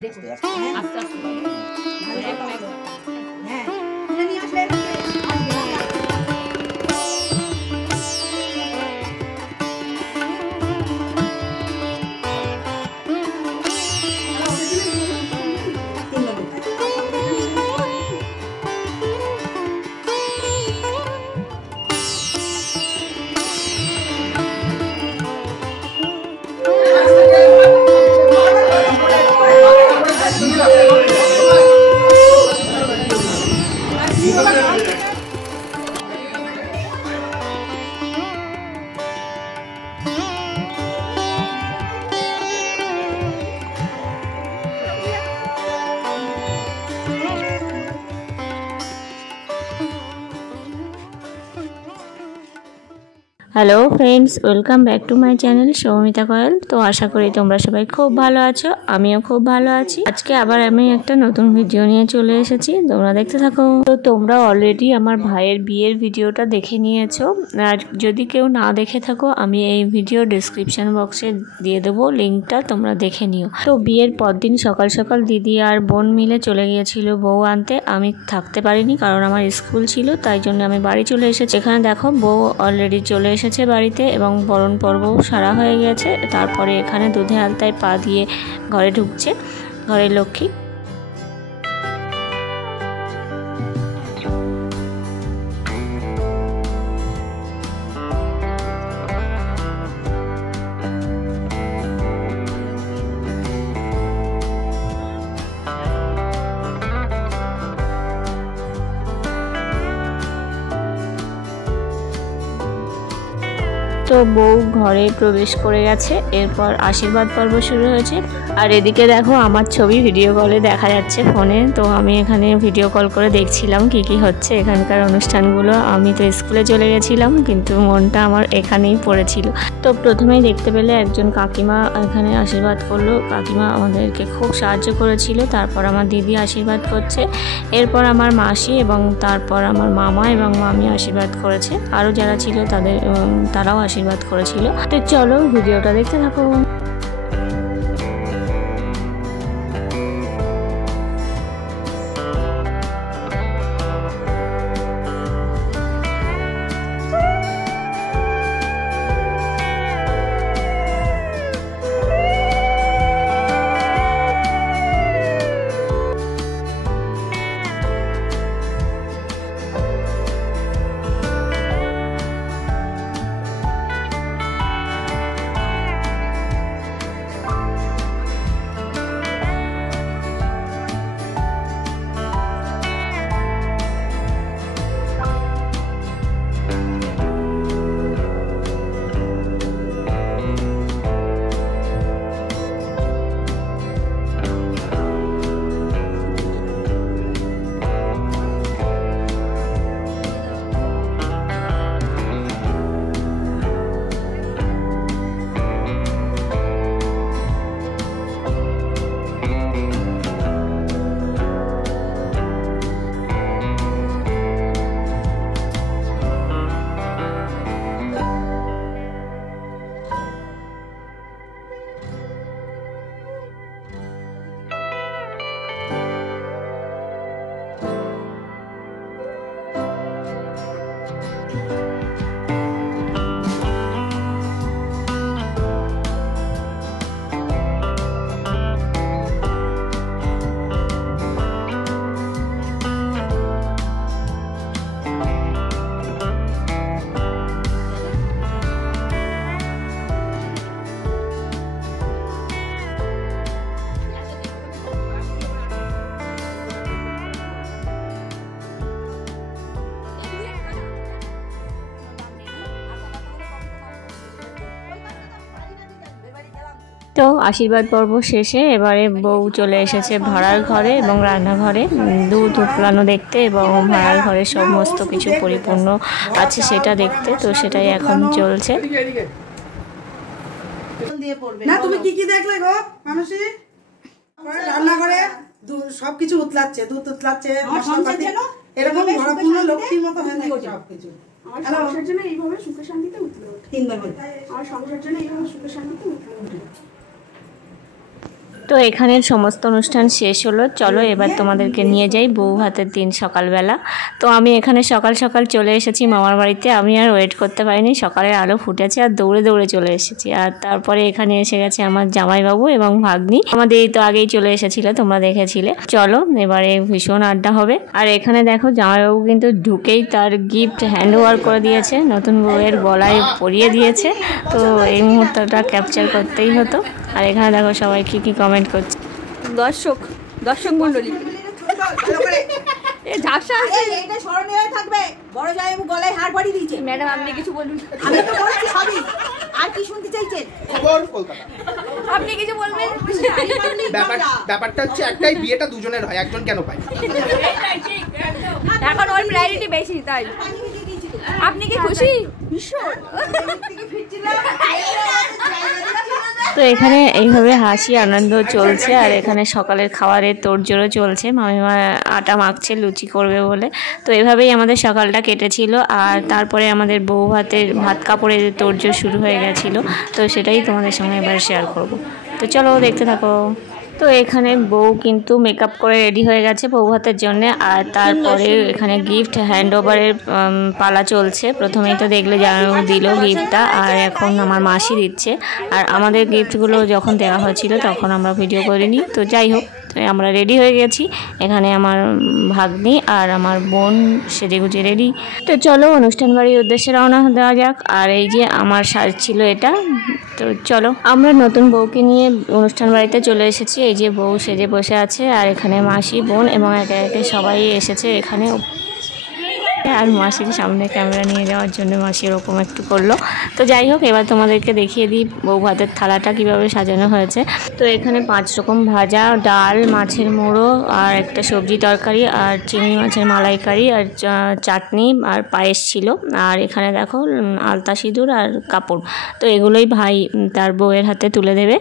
আস্তে আস্তে আস্তে হ্যাঁ নিয়ে আসলে hello friends, welcome back to my channel Soumita coil. তো আশা করি তোমরা সবাই খুব ভালো আছো, আমিও খুব ভালো আছি। আজকে আবার আমি একটা নতুন ভিডিও নিয়ে চলে এসেছি, তোমরা দেখতে থাকো। তো তোমরা অলরেডি আমার ভাইয়ের বিয়ের ভিডিওটা দেখে নিয়েছো, আর যদি কেউ না দেখে থাকো আমি এই ভিডিও ডেসক্রিপশন বক্সে দিয়ে দেবো লিঙ্কটা, তোমরা দেখে নিও। তো বিয়ের পরদিন সকাল সকাল দিদি আর বোন মিলে চলে গিয়েছিল বউ আনতে। আমি থাকতে পারিনি কারণ আমার স্কুল ছিল, তাই জন্য আমি বাড়ি চলে এসেছি। এখানে দেখো বউ অলরেডি চলে এসেছে বাড়িতে এবং বরণ পর্বও সারা হয়ে গেছে। তারপরে এখানে দুধে আলতায় পা দিয়ে ঘরে ঢুকছে ঘরের লক্ষ্মী। তো বউ ঘরে প্রবেশ করে গেছে, এরপর আশীর্বাদ পর্ব শুরু হয়েছে। আর এদিকে দেখো আমার ছবি ভিডিও কলে দেখা যাচ্ছে ফোনে। তো আমি এখানে ভিডিও কল করে দেখছিলাম কি হচ্ছে এখানকার অনুষ্ঠানগুলো। আমি তো স্কুলে চলে গেছিলাম, কিন্তু মনটা আমার এখানেই পড়েছিল। তো প্রথমেই দেখতে পেলে একজন কাকিমা এখানে আশীর্বাদ করলো। কাকিমা আমাদেরকে খুব সাহায্য করেছিল। তারপর আমার দিদি আশীর্বাদ করছে, এরপর আমার মাসি এবং তারপর আমার মামা এবং মামি আশীর্বাদ করেছে। আরও যারা ছিল তারাও আশীর্বাদ করেছিল। তো চলো ভিডিওটা দেখতে থাকো। তো আশীর্বাদ পর্ব শেষে এবারে বউ চলে এসেছে ভাড়ার ঘরে এবং রান্নাঘরে দুধ উতলানো দেখতে, এবং ভাড়ার ঘরে সমস্ত কিছু পরিপূর্ণ আছে সেটা দেখতে। তো সেটাই এখন চলছে। না তুমি কি দেখলে গো মানুষই রান্নাঘরে সবকিছু উতলাচ্ছে, দুধ উতলাচ্ছে, এরকম ভরাপূর্ণ লক্ষ্মীর মতো হয়ে থাকে সবকিছু। আমার সংসারের জন্য এইভাবে সুখে শান্তিতে উঠলো, তিনবার বলি আমার সংসারের জন্য এইভাবে সুখে শান্তিতে উঠলো। তো এখানের সমস্ত অনুষ্ঠান শেষ হলো। চলো এবার তোমাদেরকে নিয়ে যাই বউ ভাতের দিন সকালবেলা। তো আমি এখানে সকাল সকাল চলে এসেছি মামার বাড়িতে। আমি আর ওয়েট করতে পারিনি, সকালের আলো ফুটেছে আর দৌড়ে দৌড়ে চলে এসেছি। আর তারপরে এখানে এসে গেছে আমার জামাইবাবু এবং ভাগ্নি। আমাদের তো আগেই চলে এসেছিলো, তোমরা দেখেছিলে। চলো এবারে ভীষণ আড্ডা হবে। আর এখানে দেখো জামাইবাবু কিন্তু ঢুকেই তার গিফট হ্যান্ড ওভার করে দিয়েছে, নতুন বউয়ের গলায় পরিয়ে দিয়েছে। তো এই মুহূর্তটা ক্যাপচার করতেই হতো। আর এখানে দেখো সবাই কি কি কমেন্ট করছে। দর্শক মন্ডলী এটা স্মরণীয় হয়ে থাকবে। বড় জামাইবাবু গলায় হার পরিয়ে দিয়েছে। ম্যাডাম আপনি কিছু বলুন। আমি তো বলছি সবই। আর কি শুনতে চাইছেন? খবর কলকাতা। আপনি কিছু বলবেন? ব্যাপারটা হচ্ছে একটাই, বিয়েটা দুজনের হয়, একজন কেন পায়? এখন ওর প্রায়োরিটি বেশি, তাই আপনি কি খুশি? ভীষণ। তো এখানে এইভাবে হাসি আনন্দ চলছে। আর এখানে সকালের খাবারের তোড়জোড়ও চলছে। মামিমা আটা মাখছে লুচি করবে বলে। তো এভাবেই আমাদের সকালটা কেটেছিল। আর তারপরে আমাদের বউ ভাত কাপড়ের তোড়জোড় শুরু হয়ে গেছিলো। তো সেটাই তোমাদের সঙ্গে এবার শেয়ার করব। তো চলো দেখতে থাকো। তো এখানে বউ কিন্তু মেকআপ করে রেডি হয়ে গেছে বউ ভাতের জন্য। আর তারপরে এখানে গিফট হ্যান্ড ওভারের পালা চলছে। প্রথমেই তো দেখলে জামাইবাবু দিল গিফটটা, আর এখন আমার মাসি দিচ্ছে। আর আমাদের গিফটগুলো যখন দেওয়া হয়েছিল তখন আমরা ভিডিও করিনি। তো যাই হোক, আমরা রেডি হয়ে গেছি। এখানে আমার ভাগ্নি আর আমার বোন সেজেগুজে রেডি। তো চলো অনুষ্ঠান বাড়ির উদ্দেশ্যে রওনা দেওয়া যাক। আর এই যে আমার সাজ ছিল এটা। তো চলো আমরা নতুন বউকে নিয়ে অনুষ্ঠান বাড়িতে চলে এসেছি। এই যে বউ সেজে বসে আছে, আর এখানে মাসি বোন এবং একে একে সবাই এসেছে এখানে। আর মাসির সামনে ক্যামেরা নিয়ে যাওয়ার জন্য মাসি এরকম একটু করলো। তো যাই হোক, এবার তোমাদেরকে দেখিয়ে দিই বউ ভাতের থালাটা কিভাবে সাজানো হয়েছে। তো এখানে 5 রকম ভাজা, ডাল, মাছের মুড়ো, আর একটা সবজি তরকারি, আর চিংড়ি মাছের মালাইকারি, আর চাটনি, আর পায়েস ছিল। আর এখানে দেখো আলতা সিঁদুর আর কাপড়। তো এগুলোই ভাই তার বউয়ের হাতে তুলে দেবে।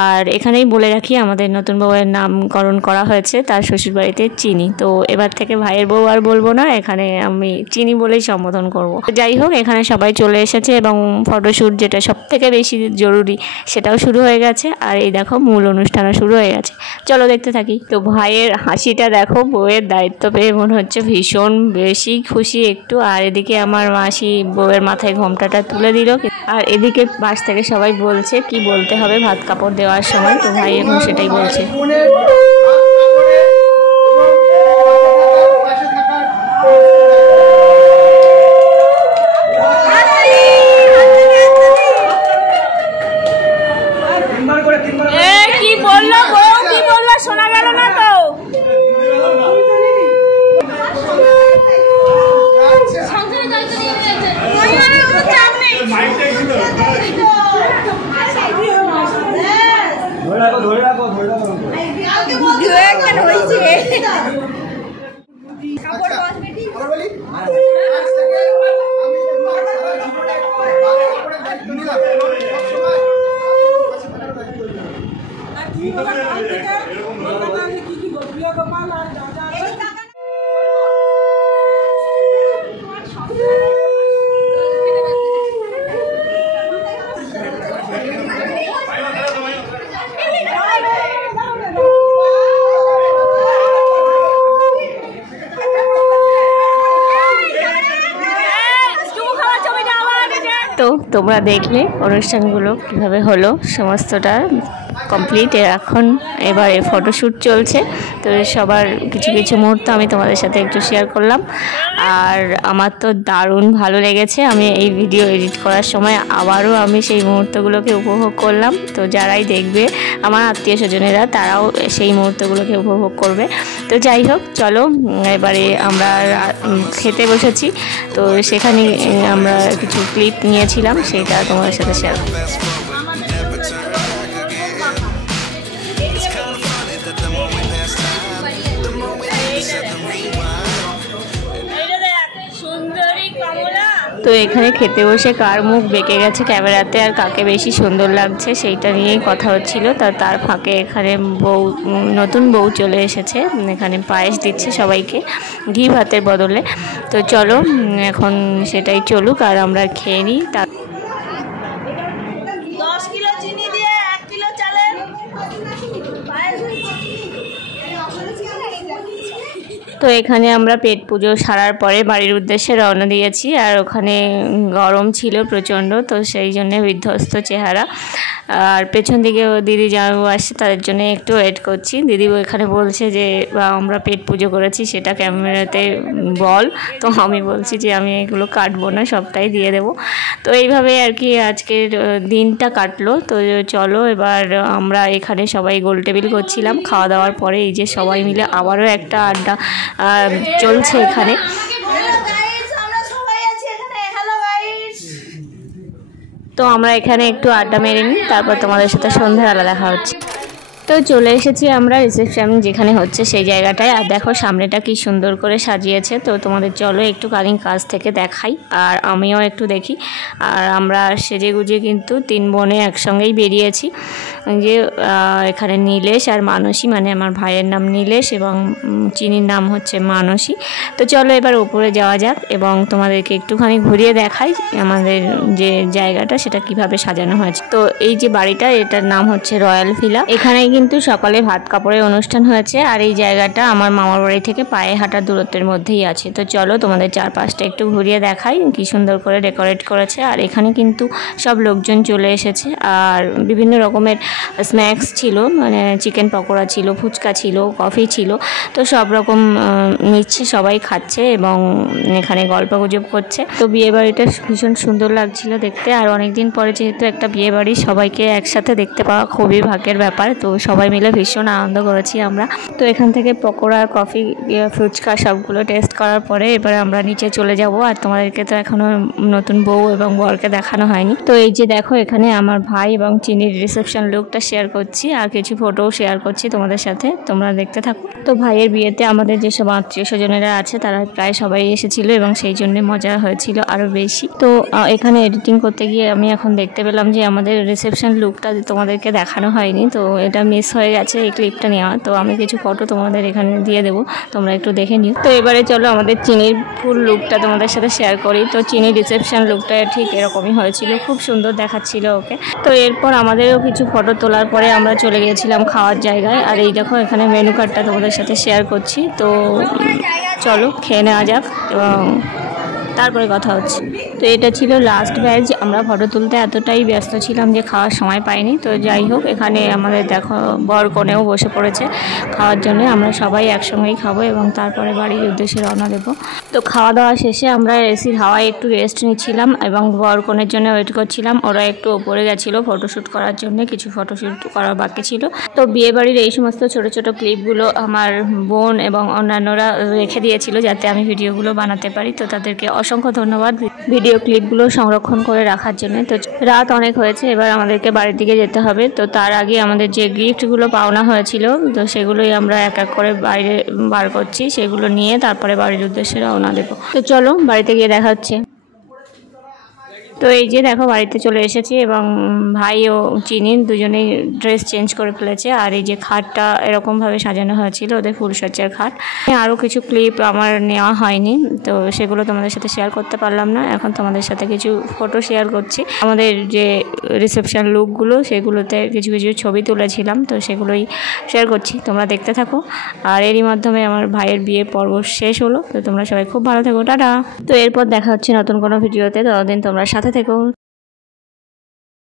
আর এখানেই বলে রাখি আমাদের নতুন বউয়ের নামকরণ করা হয়েছে তার শ্বশুরবাড়িতে চিনি। তো এবার থেকে ভাইয়ের বউ আর বলবো না, এখানে আমি চিনি বলেই সম্বোধন করব। যাই হোক, এখানে সবাই চলে এসেছে এবং ফটোশ্যুট যেটা সব থেকে বেশি জরুরি সেটাও শুরু হয়ে গেছে। আর এই দেখো মূল অনুষ্ঠানও শুরু হয়ে গেছে। চলো দেখতে থাকি। তো ভাইয়ের হাসিটা দেখো, বউয়ের দায়িত্ব পেয়ে মনে হচ্ছে ভীষণ বেশি খুশি একটু। আর এদিকে আমার মাসি বউয়ের মাথায় ঘোমটাটা তুলে দিল। আর এদিকে পাশ থেকে সবাই বলছে কি বলতে হবে ভাত কাপড় দেওয়ার সময়। তো ভাই এখন সেটাই বলছে। কি বললো বউ, কি বললো শোনা গেল না তো। ধরে রাখো তো তোমরা দেখলে অনুষ্ঠানগুলো কিভাবে হলো, সমস্তটা কমপ্লিট। এখন এবারে ফটোশ্যুট চলছে। তো সবার কিছু কিছু মুহূর্ত আমি তোমাদের সাথে একটু শেয়ার করলাম। আর আমার তো দারুণ ভালো লেগেছে। আমি এই ভিডিও এডিট করার সময় আবারও আমি সেই মুহূর্তগুলোকে উপভোগ করলাম। তো যারাই দেখবে আমার আত্মীয় স্বজনেরা তারাও সেই মুহূর্তগুলোকে উপভোগ করবে। তো যাই হোক, চলো এবারে আমরা খেতে বসেছি। তো সেখানে আমরা কিছু ক্লিপ নিয়েছিলাম, সেটা তোমাদের সাথে শেয়ার করব। তো এখানে খেতে বসে কার মুখ বেঁকে গেছে ক্যামেরাতে আর কাকে বেশি সুন্দর লাগছে সেইটা নিয়েই কথা হচ্ছিল। তার ফাঁকে এখানে নতুন বউ চলে এসেছে, এখানে পায়েস দিচ্ছে সবাইকে ঘি ভাতের বদলে। তো চলো এখন সেটাই চলুক আর আমরা খেয়ে নিই। 10 কিলো চিনি দিয়ে 1 কিলো চালের তো এখানে আমরা পেট পুজো সারার পরে বাড়ির উদ্দেশ্যে রওনা দিয়েছি। আর ওখানে গরম ছিল প্রচণ্ড, তো সেই জন্য বিধ্বস্ত চেহারা। আর পেছন দিকে দিদি জামাইবাবু আসছে, তাদের জন্য একটু ওয়েট করছি। দিদি এখানে বলছে যে আমরা পেট পুজো করেছি সেটা ক্যামেরাতে বল, তো আমি বলছি যে আমি এগুলো কাটবো না, সবটাই দিয়ে দেবো। তো এইভাবে আর কি আজকের দিনটা কাটলো। তো চলো এবার আমরা এখানে সবাই গোল টেবিল করছিলাম খাওয়া দাওয়ার পরে। এই যে সবাই মিলে আবারও একটা আড্ডা চলছে এখানে। তো আমরা এখানে একটু আড্ডা মেরে নিই, তারপর তোমাদের সাথে সন্ধ্যাবেলা দেখা হচ্ছে। তো চলে এসেছি আমরা রিসেপশন যেখানে হচ্ছে সেই জায়গাটায়। আর দেখো সামনেটা কি সুন্দর করে সাজিয়েছে। তো তোমাদের চলো একটু কাছ থেকে দেখাই, আর আমিও একটু দেখি। আর আমরা সেজে গুজে কিন্তু 3 বোনে একসঙ্গেই বেরিয়েছি। যে এখানে নীলেশ আর মানসী, মানে আমার ভাইয়ের নাম নীলেশ এবং চিনির নাম হচ্ছে মানসী। তো চলো এবার উপরে যাওয়া যাক এবং তোমাদেরকে একটুখানি ঘুরিয়ে দেখাই আমাদের যে জায়গাটা সেটা কিভাবে সাজানো হয়েছে। তো এই যে বাড়িটা, এটার নাম হচ্ছে রয়্যাল ভিলা। এখানে কিন্তু সকালে ভাত কাপড়ের অনুষ্ঠান হয়েছে। আর এই জায়গাটা আমার মামার বাড়ি থেকে পায়ে হাঁটার দূরত্বের মধ্যেই আছে। তো চলো তোমাদের চারপাশটা একটু ঘুরিয়ে দেখাই কি সুন্দর করে ডেকোরেট করেছে। আর এখানে কিন্তু সব লোকজন চলে এসেছে। আর বিভিন্ন রকমের স্ন্যাক্স ছিল, মানে চিকেন পকোড়া ছিল, ফুচকা ছিল, কফি ছিল। তো সব রকম নিচ্ছে, সবাই খাচ্ছে এবং এখানে গল্পগুজব করছে। তো বিয়ে বাড়িটা ভীষণ সুন্দর লাগছিল দেখতে। আর অনেকদিন পরে যেহেতু একটা বিয়ে বাড়ি, সবাইকে একসাথে দেখতে পাওয়া খুবই ভাগ্যের ব্যাপার। তো সবাই মিলে ভীষণ আনন্দ করেছি আমরা। তো এখান থেকে পকোড়া, কফি, ফুচকা সবগুলো টেস্ট করার পরে এবারে আমরা নিচে চলে যাব। আর তোমাদেরকে তো এখনও নতুন বউ এবং বরকে দেখানো হয়নি। তো এই যে দেখো এখানে আমার ভাই এবং চিনির রিসেপশন লুকটা শেয়ার করছি, আর কিছু ফটোও শেয়ার করছি তোমাদের সাথে, তোমরা দেখতে থাকো। তো ভাইয়ের বিয়েতে আমাদের যেসব আত্মীয় স্বজনেরা আছে তারা প্রায় সবাই এসেছিল এবং সেই জন্য মজা হয়েছিল আরও বেশি। তো এখানে এডিটিং করতে গিয়ে আমি এখন দেখতে পেলাম যে আমাদের রিসেপশন লুকটা তোমাদেরকে দেখানো হয়নি। তো এটা মিস হয়ে গেছে এই ক্লিপটা নেওয়া। তো আমি কিছু ফটো তোমাদের এখানে দিয়ে দেবো, তোমরা একটু দেখে নিও। তো এবারে চলো আমাদের চিনির ফুল লুকটা তোমাদের সাথে শেয়ার করি। তো চিনির রিসেপশন লুকটা ঠিক এরকমই হয়েছিল, খুব সুন্দর দেখাচ্ছিল ওকে। তো এরপর আমাদেরও কিছু ফটো তোলার পরে আমরা চলে গিয়েছিলাম খাওয়ার জায়গায়। আর এই দেখো এখানে মেনু কার্ডটা তোমাদের সাথে শেয়ার করছি। তো চলো খেয়ে নেওয়া যাক এবং তারপরে কথা হচ্ছে। তো এটা ছিল লাস্ট ব্যাচ। আমরা ফটো তুলতে এতটাই ব্যস্ত ছিলাম যে খাওয়ার সময় পাইনি। তো যাই হোক, এখানে আমাদের দেখো বর কনেও বসে পড়েছে খাওয়ার জন্য। আমরা সবাই একসঙ্গেই খাবো এবং তারপরে বাড়ির উদ্দেশ্যে রওনা দেবো। তো খাওয়া দাওয়া শেষে আমরা এসির হাওয়ায় একটু রেস্ট নিচ্ছিলাম এবং বর কনের জন্য ওয়েট করছিলাম। ওরা একটু ওপরে গেছিলো ফটোশ্যুট করার জন্য, কিছু ফটোশ্যুট করা বাকি ছিল। তো বিয়েবাড়ির এই সমস্ত ছোট ছোট ক্লিপগুলো আমার বোন এবং অন্যান্যরা রেখে দিয়েছিল যাতে আমি ভিডিওগুলো বানাতে পারি। তো তাদেরকে অসংখ্য ধন্যবাদ ভিডিও ক্লিপগুলো সংরক্ষণ করে রাখার জন্য। তো রাত অনেক হয়েছে, এবার আমাদেরকে বাড়ির দিকে যেতে হবে। তো তার আগে আমাদের যে গিফটগুলো পাওনা হয়েছিল তো সেগুলোই আমরা এক এক করে বাইরে বার করছি, সেগুলো নিয়ে তারপরে বাড়ির উদ্দেশ্যে রওনা দেবো। তো চলো বাড়িতে গিয়ে দেখা হচ্ছে। তো এই যে দেখো বাড়িতে চলে এসেছি এবং ভাই ও চিনি দুজনেই ড্রেস চেঞ্জ করে ফেলেছে। আর এই যে খাটটা এরকমভাবে সাজানো হয়েছিল, ওদের ফুলসজ্জার খাট। আরও কিছু ক্লিপ আমার নেওয়া হয়নি, তো সেগুলো তোমাদের সাথে শেয়ার করতে পারলাম না। এখন তোমাদের সাথে কিছু ফটো শেয়ার করছি। আমাদের যে রিসেপশন লুকগুলো সেগুলোতে কিছু কিছু ছবি তুলেছিলাম, তো সেগুলোই শেয়ার করছি, তোমরা দেখতে থাকো। আর এরই মাধ্যমে আমার ভাইয়ের বিয়ে পর্ব শেষ হলো। তো তোমরা সবাই খুব ভালো থেকো, টাটা। তো এরপর দেখা হচ্ছে নতুন কোনো ভিডিওতে, ততদিন তোমরা সাথে থেকো।